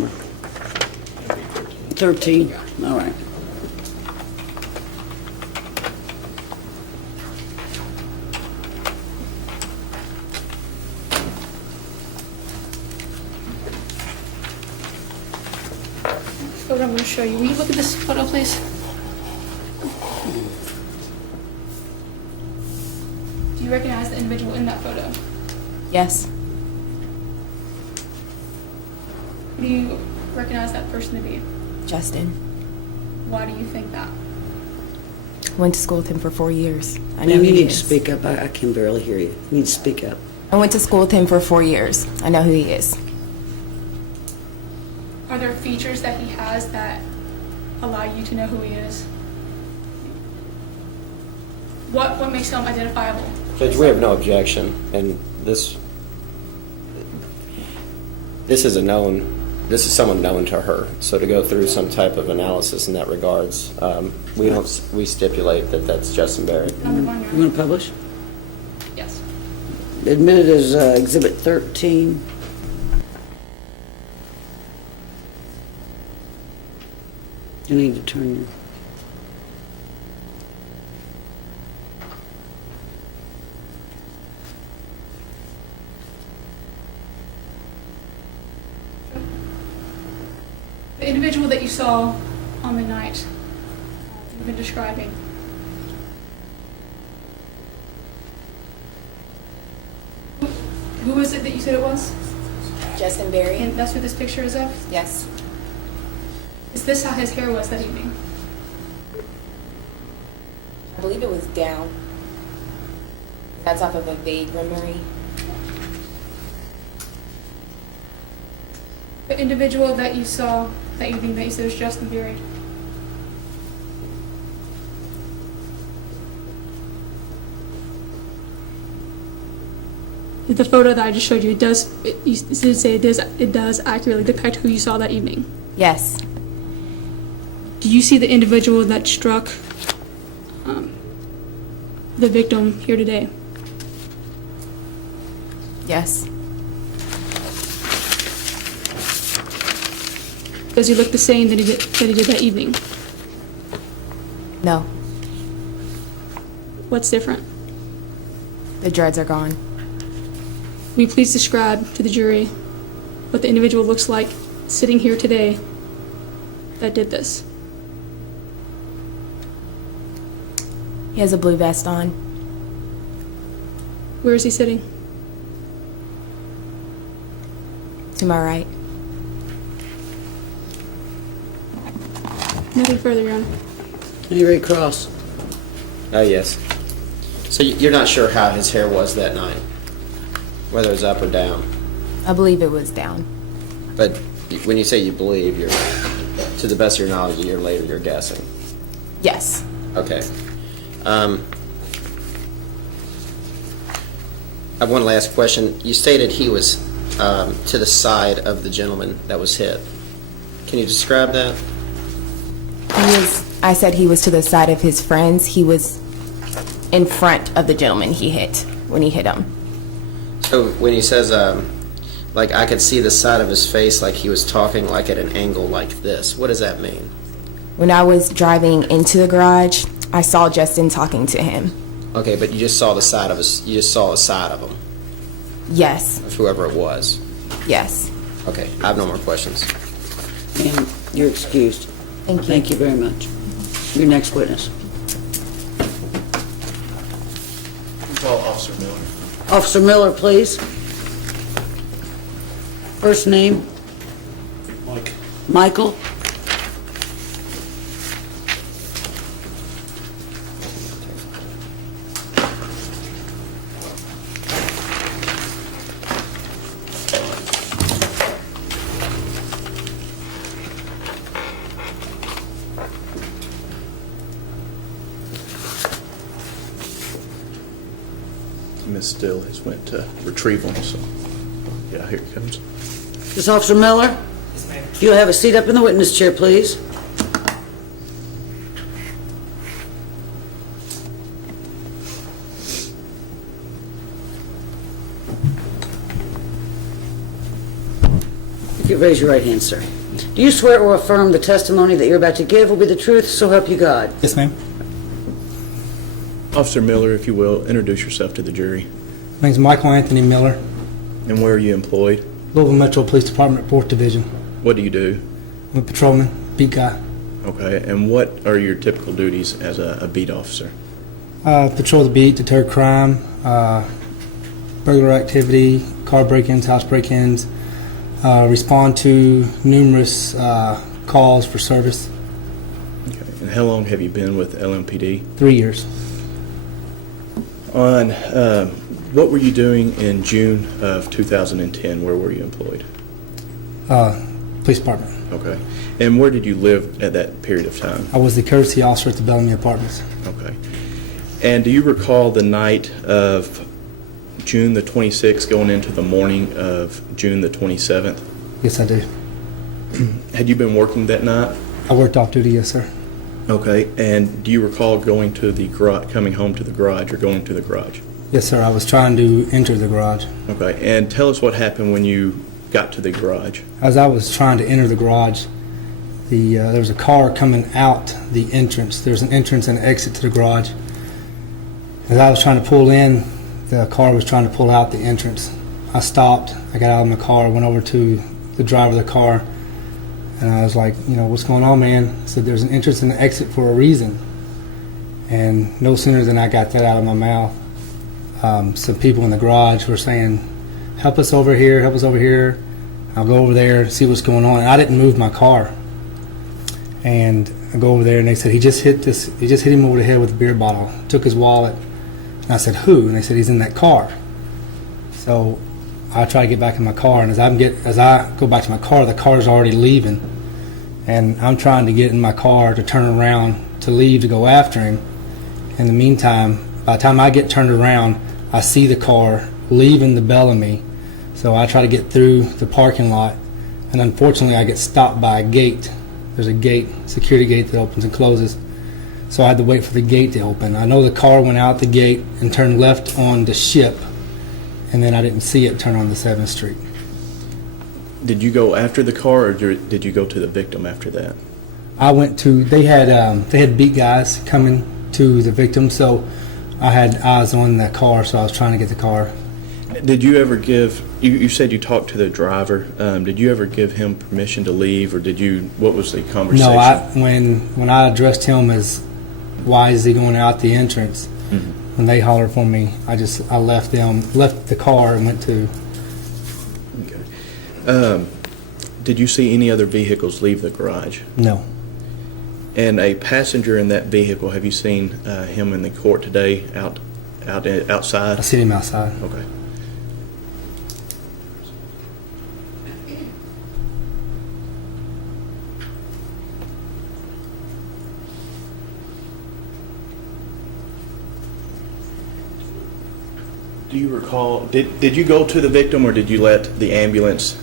number? 13, all right. What I'm going to show you. Will you look at this photo, please? Do you recognize the individual in that photo? Yes. Who do you recognize that person to be? Justin. Why do you think that? Went to school with him for 4 years. I know Ma'am, who you he need to is. speak up. I can barely hear you. You need to speak up. I went to school with him for 4 years. I know who he is. Are there features that he has that allow you to know who he is? What makes him identifiable? Judge, we have no objection, and this is this is someone known to her. So to go through some type of analysis in that regards, we stipulate that that's Justin Berry. Number one, Your You Honor. want to publish? Yes. Admitted as Exhibit 13. You need to turn your... The individual that you saw on the night you've been describing, who was it that you said it was? Justin Berry? And that's what this picture is of? Yes. Is this how his hair was that evening? I believe it was down. That's off of a vague memory. The individual that you saw that evening that you said was Justin Berry. The photo that I just showed you, it does accurately depict who you saw that evening. Yes. Do you see the individual that struck the victim here today? Yes. Does he look the same that he did that evening? No. What's different? The dreads are gone. Will you please describe to the jury what the individual looks like sitting here today that did this? He has a blue vest on. Where is he sitting? To my right. Nothing further, Your Honor. Any Ray Cross? Yes. So you're not sure how his hair was that night? Whether it was up or down? I believe it was down. But when you say you believe, you're, to the best of your knowledge, you're guessing. Yes. Okay. I have one last question. You stated he was to the side of the gentleman that was hit. Can you describe that? I said he was to the side of his friends. He was in front of the gentleman he hit when he hit him. So when he says, like, I could see the side of his face like he was talking like at an angle like this, what does that mean? When I was driving into the garage, I saw Justin talking to him. Okay, but you just saw the side of you just saw the side of him, Yes. of whoever it was. Yes. Okay, I have no more questions. Ma'am, you're excused. Thank you. Thank you very much. Your next witness. Call Officer Miller. Officer Miller, please. First name? Mike. Michael? Miss Still has went to retrieve him, so, yeah, here he comes. This Officer Miller? Yes, ma'am. If you'll have a seat up in the witness chair, please. If Raise your right hand, sir. Do you swear or affirm the testimony that you're about to give will be the truth, so help you God? Yes, ma'am. Officer Miller, if you will, introduce yourself to the jury. My name's Michael Anthony Miller, And where are you employed? Louisville Metro Police Department, 4th Division. What do you do? I'm a patrolman, beat guy. Okay, and what are your typical duties as a beat officer? Patrol the beat, deter crime, burglar activity, car break-ins, house break-ins, respond to numerous calls for service. Okay, and how long have you been with LMPD? 3 years. On what were you doing in June of 2010? Where were you employed? Police Department. Okay, and where did you live at that period of time? I was the courtesy officer at the Bellamy Apartments. Okay, and do you recall the night of June the 26th going into the morning of June the 27th? Yes, I do. Had you been working that night? I worked off duty, yes, sir. Okay, and do you recall going to the coming home to the garage or going to the garage? Yes, sir. I was trying to enter the garage. Okay, and tell us what happened when you got to the garage. As I was trying to enter the garage, there was a car coming out the entrance. There's an entrance and an exit to the garage. As I was trying to pull in, the car was trying to pull out the entrance. I stopped. I got out of my car, went over to the driver of the car, and I was like, what's going on, man? I said, there's an entrance and an exit for a reason. And no sooner than I got that out of my mouth, some people in the garage were saying, help us over here, help us over here. I'll go over there and see what's going on. And I didn't move my car. And I go over there and they said, he just hit him over the head with a beer bottle, took his wallet. And I said, who? And they said, he's in that car. So I try to get back in my car, and as I go back to my car, the car's already leaving. And I'm trying to get in my car to turn around to leave to go after him. In the meantime, by the time I get turned around, I see the car leaving the Bellamy. So I try to get through the parking lot, and unfortunately I get stopped by a gate. There's a gate, security gate that opens and closes. So I had to wait for the gate to open. I know the car went out the gate and turned left on the Ship, and then I didn't see it turn on the 7th Street. Did you go after the car, or did you go to the victim after that? I went to, they had beat guys coming to the victim, so I had eyes on that car, so I was trying to get the car. Did you ever you said you talked to the driver, did you ever give him permission to leave, or what was the conversation? No, when I addressed him as, why is he going out the entrance? Mm-hmm. When they hollered for me, I left the car and went to. Okay. Did you see any other vehicles leave the garage? No. And a passenger in that vehicle, have you seen him in the court today outside? I seen him outside. Okay. Do you recall, did you go to the victim, or did you let the ambulance?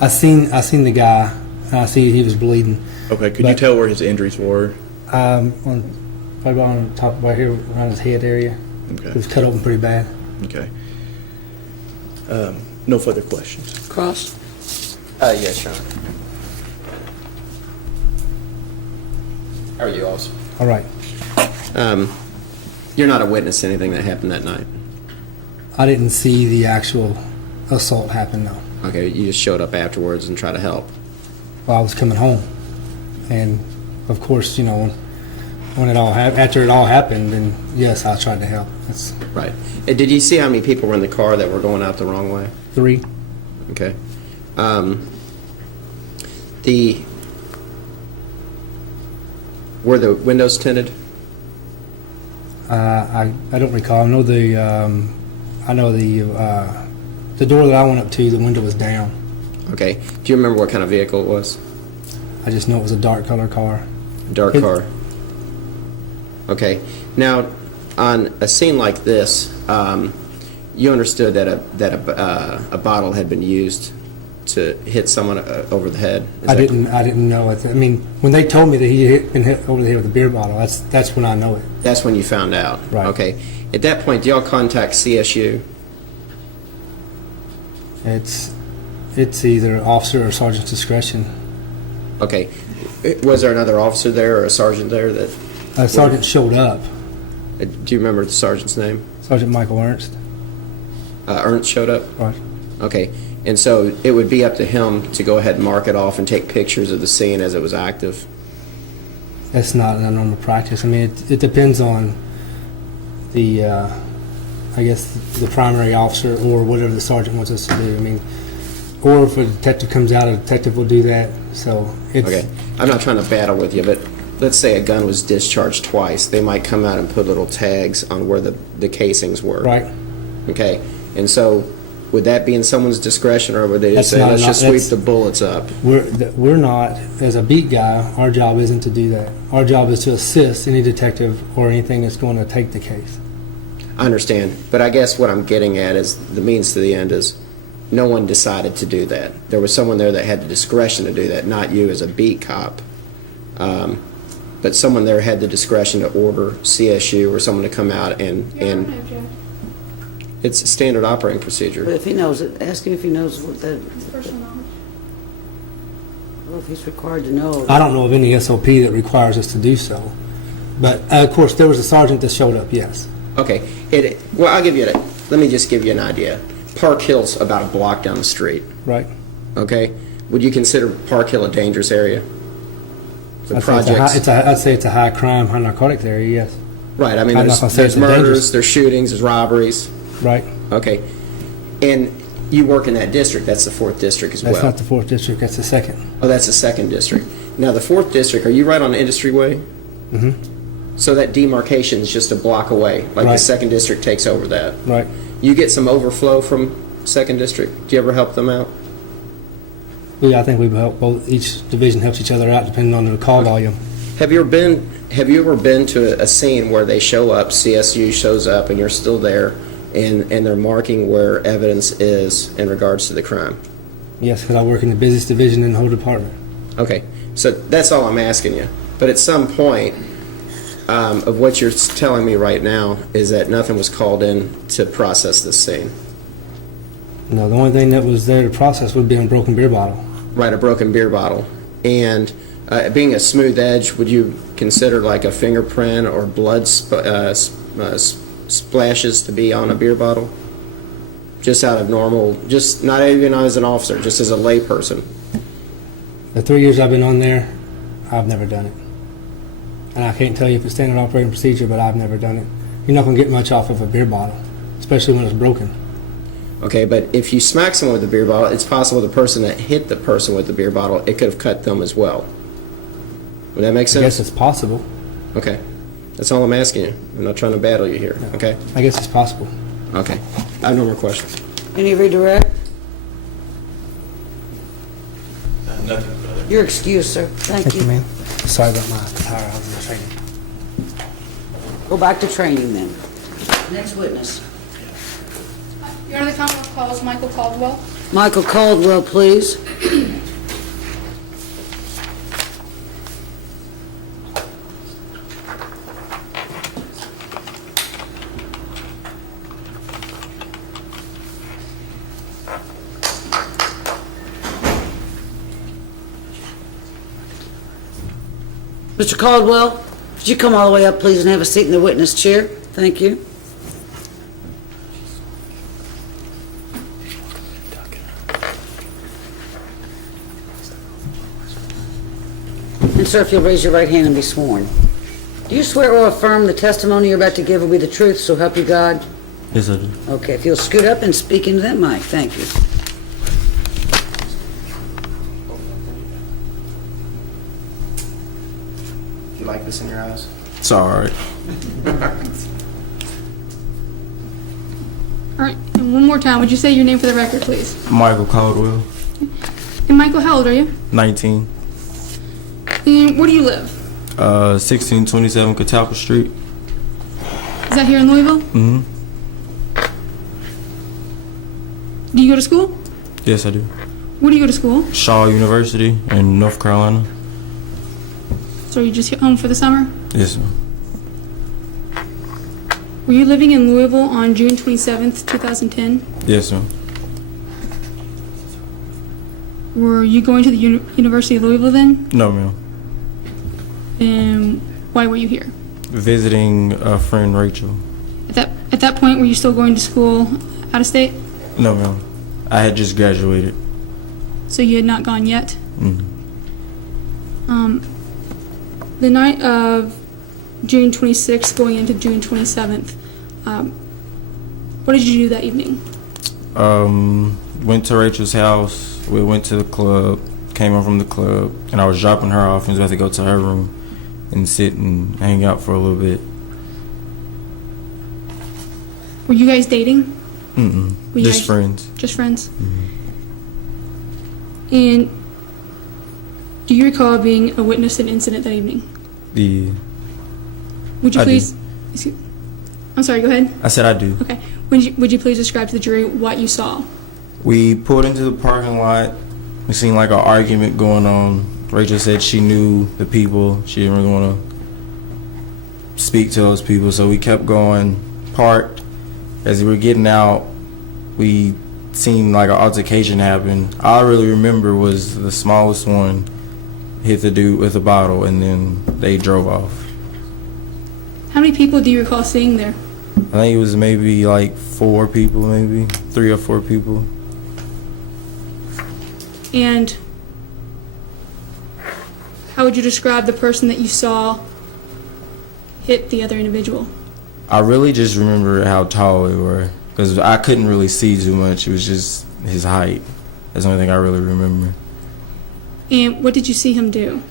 I seen the guy, and I see he was bleeding. Okay, could you tell where his injuries were? Probably on top, right here, around his head area. Okay. It was cut open pretty bad. Okay. No further questions. Cross? Yes, Sean. How are you, officer? All right. You're not a witness to anything that happened that night? I didn't see the actual assault happen, no. Okay, you just showed up afterwards and tried to help. Well, I was coming home, and of course, when after it all happened, then yes, I tried to help. That's Right. Did you see how many people were in the car that were going out the wrong way? 3. Okay. Were the windows tinted? I don't recall. I know the door that I went up to, the window was down. Okay. Do you remember what kind of vehicle it was? I just know it was a dark color car. Dark car. Okay. Now, on a scene like this, you understood that a bottle had been used to hit someone over the head. I didn't know it. I mean, when they told me that he had been hit over the head with a beer bottle, that's when I know it. That's when you found out. Right. Okay. At that point, do y'all contact CSU? It's It's either officer or sergeant's discretion. Okay. Was there another officer there or a sergeant there that, Sergeant showed up, do you remember the sergeant's name? Sergeant Michael Ernst. Ernst showed up? Right. Okay. And so it would be up to him to go ahead and mark it off and take pictures of the scene as it was active? That's not a normal practice. I mean, it depends on the, I guess, the primary officer or whatever the sergeant wants us to do. I mean, or if a detective comes out, a detective will do that. So it's Okay. I'm not trying to battle with you, but let's say a gun was discharged twice. They might come out and put little tags on where the casings were. right. Okay. And so would that be in someone's discretion, or would they just That's say, not let's an- just sweep that's- the bullets up? We're not, as a beat guy, our job isn't to do that. Our job is to assist any detective or anything that's going to take the case. I understand. But I guess what I'm getting at is the means to the end is no one decided to do that. There was someone there that had the discretion to do that, not you as a beat cop. But someone there had the discretion to order CSU or someone to come out and it's a standard operating But procedure. if he knows it, ask him if he knows what that, Personal knowledge. well, if he's required to know. I don't know of any SOP that requires us to do so. But, of course, there was a sergeant that showed up, yes. Okay. Well, I'll give you let me just give you an idea. Park Hill's about a block down the street. Right? Okay? Would you consider Park Hill a dangerous area? The I'd say projects. I'd say it's a high crime, high narcotics area, yes. Right. I mean, I'm not gonna say there's it's dangerous. murders, there's shootings, there's robberies. Right? Okay. And you work in that district. That's the 4th district as That's well. not the 4th district, that's the 2nd. Oh, that's the 2nd district. Now, the 4th district, are you right on Industry Way? Mm-hmm. So that demarcation is just a block away, like Right. the 2nd district takes over that. Right? You get some overflow from 2nd district. Do you ever help them out? Yeah, I think we help both, each division helps each other out depending on the call volume. Have you ever been to a scene where they show up, CSU shows up, and you're still there, and they're marking where evidence is in regards to the crime? Yes, because I work in the business division in the whole department. Okay, so that's all I'm asking you. But at some point, of what you're telling me right now is that nothing was called in to process this scene. No, the only thing that was there to process would be a broken beer bottle. Right, a broken beer bottle. And being a smooth edge, would you consider like a fingerprint or blood splashes to be on a beer bottle? Just out of normal, just not even as an officer, just as a layperson. The 3 years I've been on there, I've never done it. And I can't tell you if it's standard operating procedure, but I've never done it. You're not going to get much off of a beer bottle, especially when it's broken. Okay, but if you smack someone with a beer bottle, it's possible the person that hit the person with the beer bottle, it could have cut them as well. Would that make I guess sense? it's possible. Okay. That's all I'm asking you. I'm not trying to battle you here, okay? I guess it's possible. Okay. I have no more questions. Any redirect? Nothing further. Your excuse, sir. Thank you. man. Sorry about my tire. I was in training. Go back to training then. Next witness. Your Honor, the Commonwealth calls Michael Caldwell. Michael Caldwell, please. Mr. Caldwell, could you come all the way up, please, and have a seat in the witness chair? Thank you. And sir, if you'll raise your right hand and be sworn. Do you swear or affirm the testimony you're about to give will be the truth, so help you God? Yes, I do. Okay, if you'll scoot up and speak into that mic, thank you. You like this in your eyes? It's all right. All right, and one more time, would you say your name for the record, please? Michael Caldwell, And Michael, how old are you? 19. And where do you live? 1627 Catawba Street. Is that here in Louisville? Mm-hmm. Do you go to school? Yes, I do. Where do you go to school? Shaw University in North Carolina. So are you just home for the summer? Yes, sir. Were you living in Louisville on June 27th, 2010? Yes, sir. Were you going to the University of Louisville then? No, ma'am. And why were you here? Visiting a friend, Rachel. At that point, were you still going to school out of state? No, ma'am. I had just graduated. So you had not gone yet? Mhm. The night of June 26th going into June 27th, what did you do that evening? Went to Rachel's house. We went to the club, came home from the club, and I was dropping her off and was about to go to her room and sit and hang out for a little bit. Were you guys dating? Were you Just guys- friends. Just friends? And do you recall being a witness to an incident that evening? Yeah. Would you I do. please... I'm sorry, go ahead. I said I do. Okay. Would you please describe to the jury what you saw? We pulled into the parking lot. We seen like an argument going on. Rachel said she knew the people. She didn't really want to speak to those people, so we kept going. Parked. As we were getting out, we seen like an altercation happen. All I really remember was the smallest one hit the dude with a bottle, and then they drove off. How many people do you recall seeing there? I think it was maybe like 4 people, maybe 3 or 4 people. And how would you describe the person that you saw hit the other individual? I really just remember how tall they were, because I couldn't really see too much. It was just his height. That's the only thing I really remember. And what did you see him do?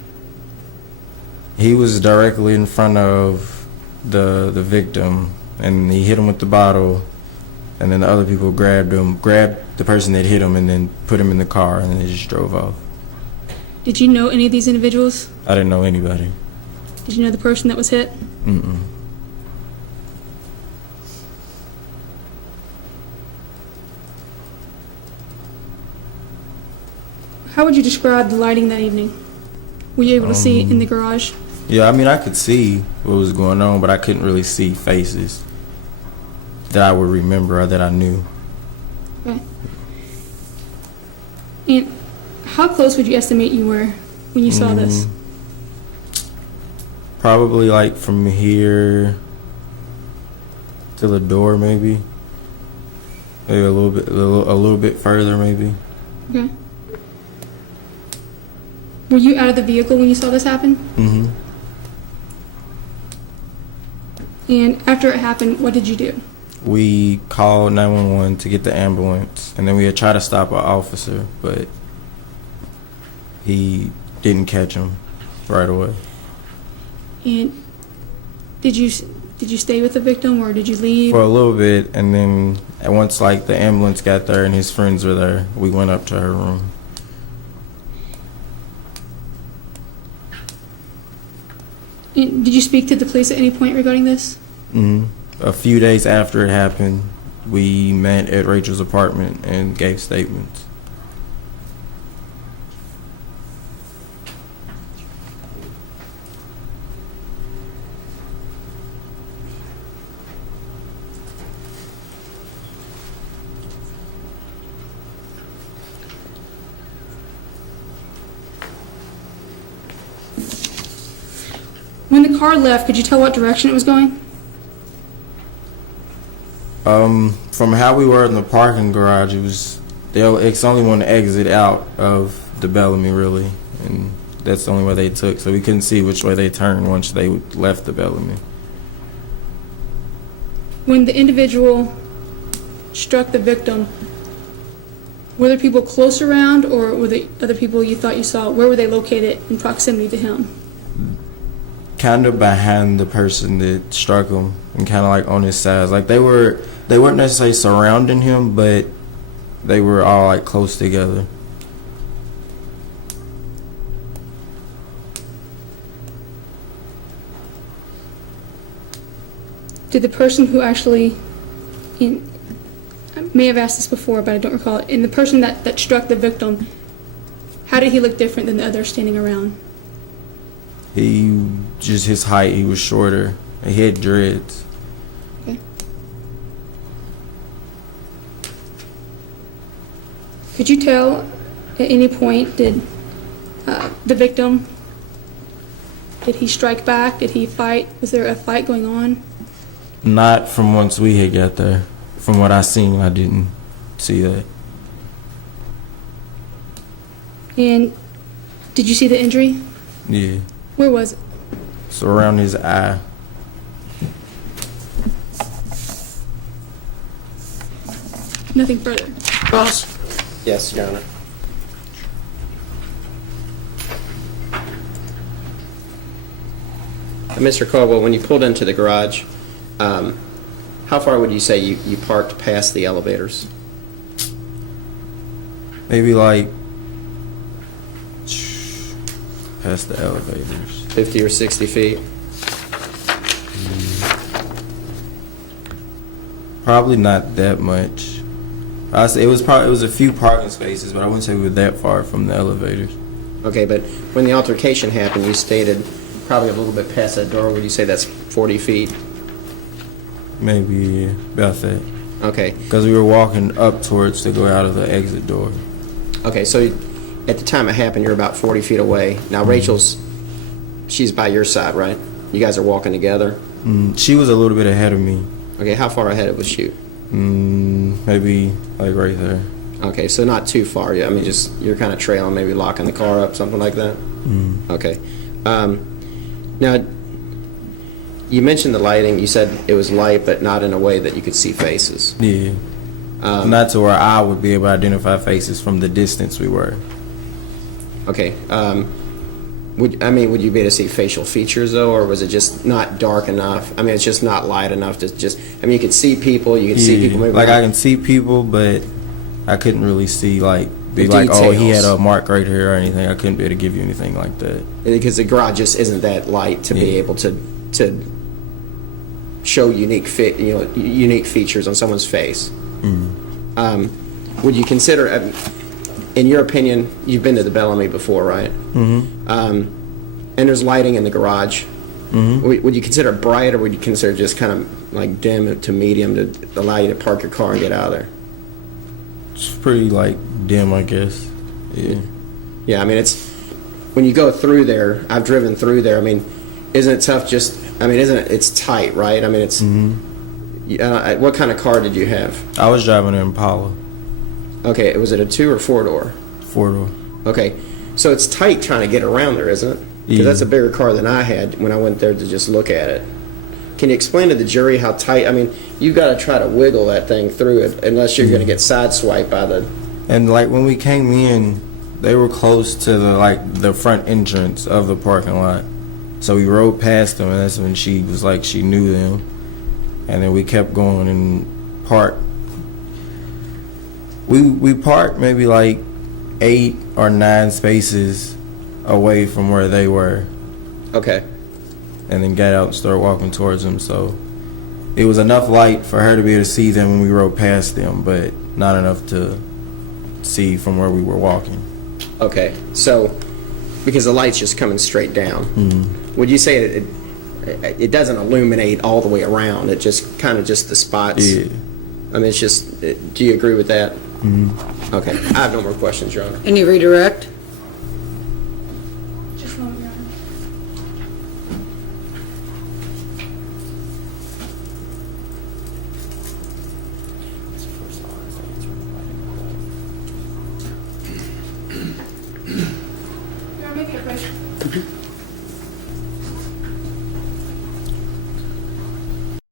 He was directly in front of the victim, and he hit him with the bottle, and then the other people grabbed the person that hit him, and then put him in the car, and then they just drove off. Did you know any of these individuals? I didn't know anybody. Did you know the person that was hit? Mm-mm. How would you describe the lighting that evening? Were you able to see in the garage? Yeah, I mean, I could see what was going on, but I couldn't really see faces that I would remember or that I knew. Okay. And how close would you estimate you were when you saw this? Probably like from here to the door, maybe. Maybe a little bit further, maybe. Okay. Were you out of the vehicle when you saw this happen? Mm-hmm. And after it happened, what did you do? We called 911 to get the ambulance, and then we had tried to stop an officer, but he didn't catch him right away. And did you stay with the victim, or did you leave? For a little bit, and then once like the ambulance got there and his friends were there, we went up to her room. And did you speak to the police at any point regarding this? Mm-hmm. A few days after it happened, we met at Rachel's apartment and gave statements. When the car left, could you tell what direction it was going? From how we were in the parking garage, it's only one exit out of the Bellamy, really, and that's the only way they took, so we couldn't see which way they turned once they left the Bellamy. When the individual struck the victim, were there people close around, or were the other people you thought you saw, where were they located in proximity to him? Kind of behind the person that struck him, and kind of like on his sides. Like they weren't necessarily surrounding him, but they were all like close together. Did the person who actually, I may have asked this before, but I don't recall it, and the person that struck the victim, how did he look different than the others standing around? His height, he was shorter. He had dreads. Okay. Could you tell At any point, did the victim, did he strike back? Did he fight? Was there a fight going on? Not from once we had got there. From what I seen, I didn't see that. And did you see the injury? Yeah. Where was it? It's around his eye. Nothing further. Ross? Yes, Your Honor. Mr. Caldwell, when you pulled into the garage, how far would you say you parked past the elevators? Maybe like past the elevators. 50 or 60 feet? Probably not that much. I say it was a few parking spaces, but I wouldn't say we were that far from the elevators. Okay, but when the altercation happened, you stated probably a little bit past that door. Would you say that's 40 feet? Maybe about that. Okay. Because we were walking up towards to go out of the exit door. Okay, so at the time it happened, you're about 40 feet away. Now, Rachel's, she's by your side, right? You guys are walking together? She was a little bit ahead of me. Okay, how far ahead was you? Maybe like right there. Okay, so not too far. I mean, just you're kind of trailing, maybe locking the car up, something like that? Okay. Now, you mentioned the lighting. You said it was light, but not in a way that you could see faces. Yeah. Not to where I would be able to identify faces from the distance we were. Okay. Would you be able to see facial features, though, or was it just not dark enough? I mean, it's just not light enough to just... I mean, you could see people, you could see people moving. Like, I can see people, but I couldn't really see, like, be The like, oh, he details. had a mark right here or anything. I couldn't be able to give you anything like that. Because the garage just isn't that light to be able to show unique features on someone's face. Would you consider, in your opinion, you've been to the Bellamy before, right? And there's lighting in the garage. Would you consider it bright, or would you consider it just kind of like dim to medium to allow you to park your car and get out of there? It's pretty, like, dim, I guess. Yeah. Yeah, I mean, it's when you go through there. I've driven through there. I mean, isn't it tough? It's tight, right? I mean, it's. What kind of car did you have? I was driving an Impala. Okay, was it a 2 or 4 door? 4-door. Okay, so it's tight trying to get around there, isn't it? Because that's a bigger car than I had when I went there to just look at it. Can you explain to the jury how tight? I mean, you've got to try to wiggle that thing through it, unless you're going to get sideswiped by the. And, like, when we came in, they were close to the front entrance of the parking lot. So we rode past them, and that's when she was like, she knew them. And then we kept going and parked. We parked maybe like 8 or 9 spaces away from where they were. Okay. And then got out and started walking towards them. So it was enough light for her to be able to see them when we rode past them, but not enough to see from where we were walking. Okay, so because the light's just coming straight down, would you say it doesn't illuminate all the way around? It just kind of just the spots. Yeah. I mean, it's just. Do you agree with that? Okay, I have no more questions, Your Honor. Any redirect? Just a moment, Your Honor. Your Honor, may I get a question?